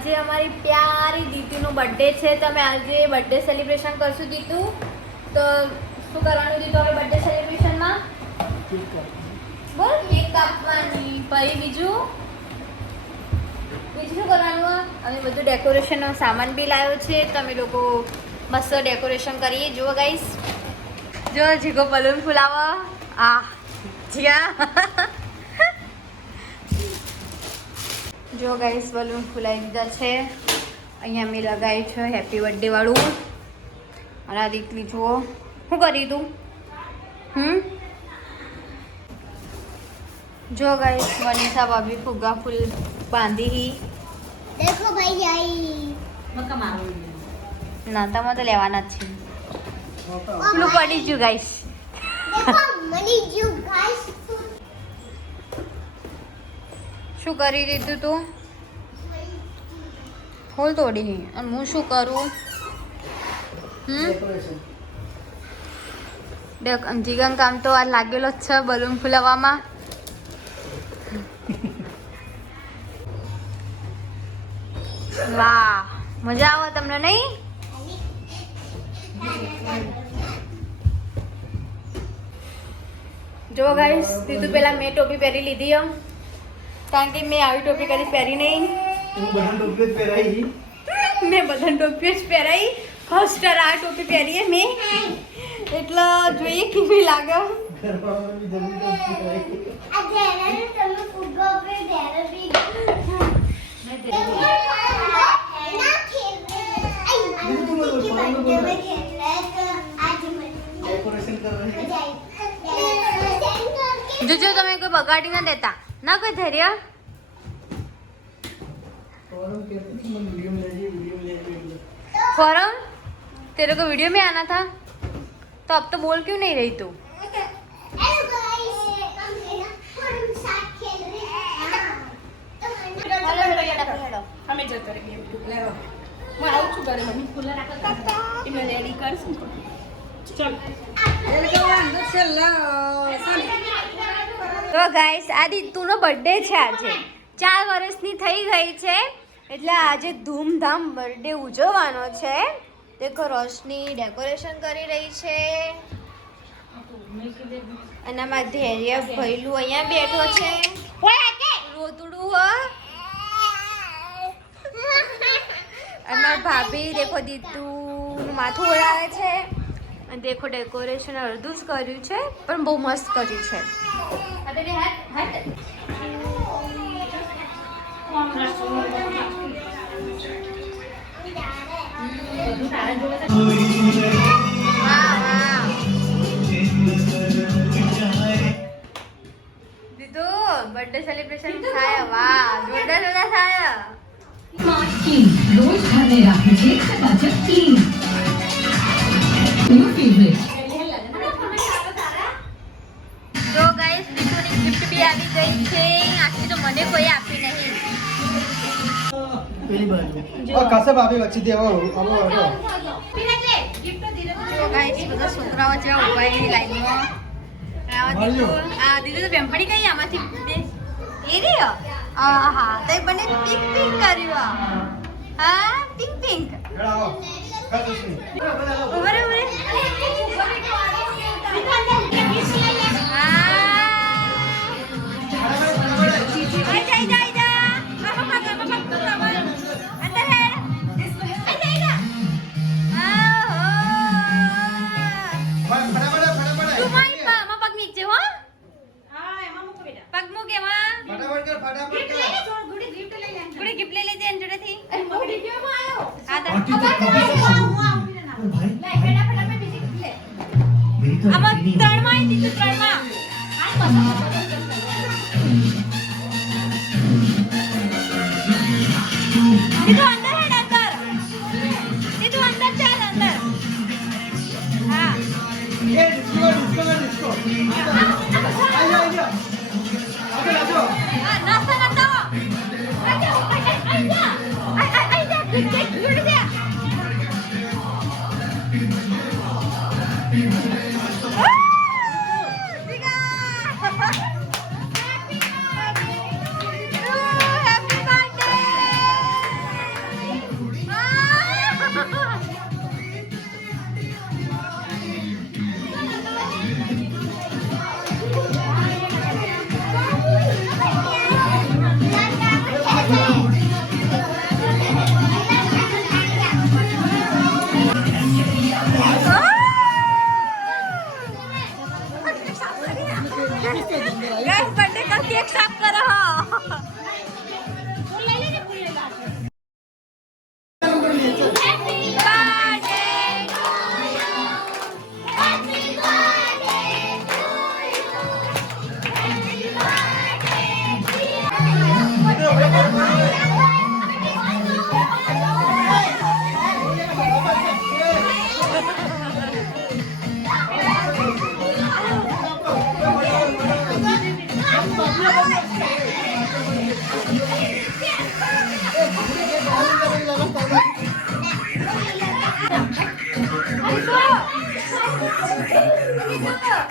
આજે અમારી પ્યારી દીદીનો બર્થડે છે. તમે આજે બર્થડે સેલિબ્રેશન કરશું દીદુ? તો શું કરવાનું દીદુ હવે બર્થડે સેલિબ્રેશનમાં? બોલ, કેક કાપવાની. પછી બીજું શું કરવાનું? અમે બધું ડેકોરેશનનો સામાન બી લાવ્યો છે. તમે લોકો મસ્ત ડેકોરેશન કરીએ. જુઓ ગાઈસ, જો જીગો બલૂન ફૂલાવો. જીગા જો ગાઈસ બલૂન ફૂલાવી દીધા છે. અહીંયા મેં લગાવી છે હેપી બર્થડે વાળું. અને આ દીકરી જુઓ શું કરી તું. જો ગાઈસ મનીષા ભાભી ફુગ્ગા ફૂલ બાંધી. देखो भाई आई નાતામાં તો લેવાના જ છે. પેલું પડી ગયું ગાઈસ. देखो मनी यू गाइस શું કરી દીધું તું? ફૂલ તોડી. અને હું શું કરું? જીગન કામ તો આ લાગેલો જ છે બલૂન ફૂલાવવામાં. વાહ, મજા આવે તમને નહીં? જો ગાઈસ દીધું પેલા મેં ટોપી પહેરી લીધી એમ, કારણ કે મેં આવી ટોપી કદી પહેરી નહીં. મેં બધા ટોપીઓ જ પહેરાઈ. ફર્સ્ટ આ ટોપી પહેરીએ મેં, એટલે જોઈએ કેવી લાગે. आ देना तुम फुग्गो पे देना भी ना खेल की बर्थडे में खेल रहे तो आज डेकोरेशन कर रहे हैं. જોજો તમે કોઈ બગાડી ના દેતા ના કોઈ ધૈર્ય. फॉर्म तेरे को वीडियो में आना था तो अब तो बोल क्यों नहीं रही तू? हेलो गाइस हम साथ खेल रहे हैं. અમે જતો રહી ગેમ લેવા. હું આવું છું ઘરે. મમ્મી ફૂલ રાખો એમને રેડી કરશું. ચાલ તો ગાઈસ આ દીતુનો બર્થડે છે. આજે 4 વર્ષની થઈ ગઈ છે, એટલે આજે ધૂમધામ બર્થડે ઉજવવાનો છે. દેખો રોશની ડેકોરેશન કરી રહી છે. અને આમાં ધૈર્ય ભૈલું અહીંયા બેઠો છે. રોતડું અને ભાભી દેખો દીતુનું માથું ઓળાવે છે. અને દેખો ડેકોરેશન અડધું જ કર્યું છે, પણ બહુ મસ્ત કર્યું છે. દીદુ બર્થડે સેલિબ્રેશન થાય. વાહ, જોરદાર જોરદાર થાય. स्मार्ट क्लीन रोज घर में राखी છે ચકાચક ક્લીન. Your favorite. જો ગાઈસ દીદુની ગિફ્ટ બી આવી ગઈ છે. આટલી તો મને કોઈ આપી નહીં. કસે ભાભી વચ્ચે દેવા આવો આવો. જો ગાઈસ બધા છોકરાઓ છે ઉભાઈ લાઈનમાં. દીદુ તો બેમ્પડી કઈ આમાંથી બે એરી. આહા, તે બને પિંક પિંક કર્યું. હા, પિંક પિંક. ઉભરે ઉભરે. આમાં 3 માં આવી દીધું. 3 માં દીધું અંદર હેડ અંદર. દીધું અંદર ચાલ અંદર. હા એ ડિસ્કો આજો હા નાસ્તા નાસ્તા. આઈ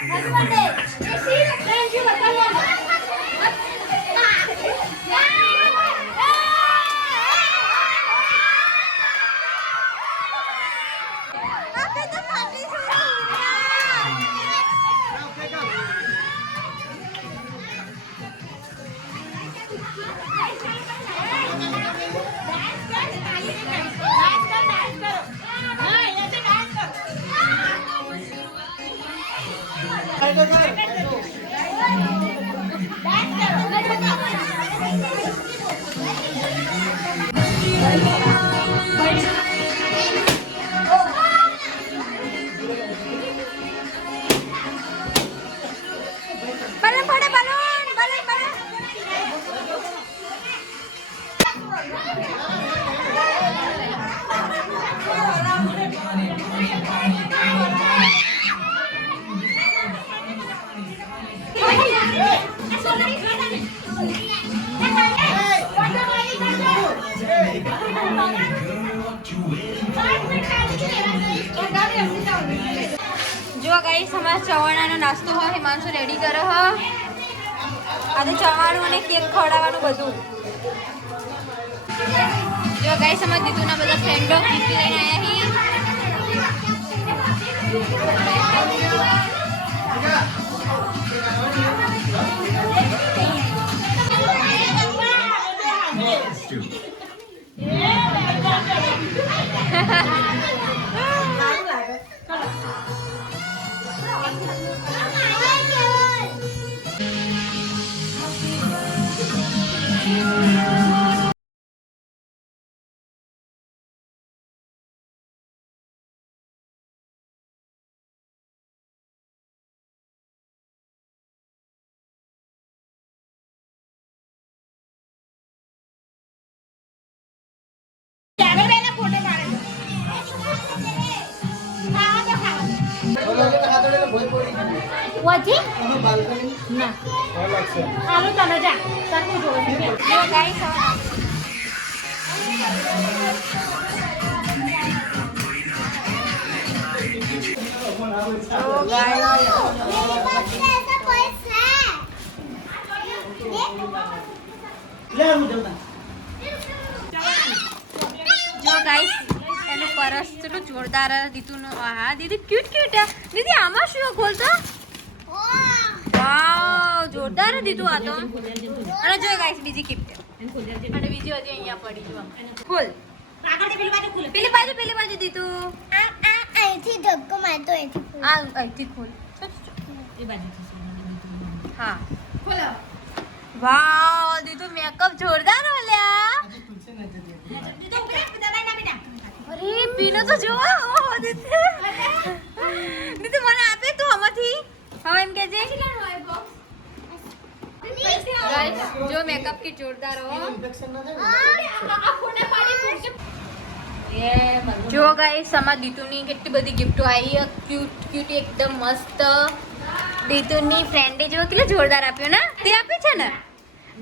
હેપી બર્થડે થેન્ક યુ બતાવો જો ગાઈસ અમારા ચવાણાનો નાસ્તો હોય હિમાંશુ રેડી કરો હ આજે ચવાણું અને કેક ખવડાવવાનું બધું જો ગાઈસ અમારા દીદુના બધા ફ્રેન્ડો ગિફ્ટ લઈને વજી ના લાગશે આલો તમે જા સાકુ જોવે જો ગાઈસ જો ગાઈસ એનું પરસ કેટલું જોરદાર દીતુનું હા દીદી ક્યુટ ક્યુટ દીદી આમાં શું ખોલતો વાવ જોરદાર દીધું આ તો અને જો ગાઈસ બીજી ગિફ્ટ અને બીજી હજી અહીંયા પડી જો ખોલ પેલી બાજુ દીધું અહીંથી ધક્કો મારતો અહીંથી આ અહીંથી ખોલ હા ખોલો વાવ દીધું મેકઅપ જોરદાર હોલ્યા અરે પીનો તો જો ઓહો દીદી દીદી મને આપે તું આમાંથી હવે એમ કે છે ગાઈસ જો મેકઅપ की જોરદાર હો જો ગાઈસ અમાર દીતુની કેટલી બધી ગિફ્ટો આવી ક્યુટ ક્યુટ એકદમ મસ્ત દીતુની ફ્રેન્ડે જો કેટલું જોરદાર આપ્યું ને તે આપ્યું છે ને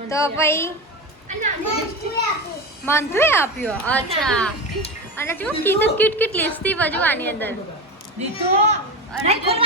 તો ભાઈ મંથુએ આપ્યો અચ્છા અને જો કીધું ક્યુટ ક્યુટ લિસ્ટી બાજુ આની અંદર દીતુ અરે જો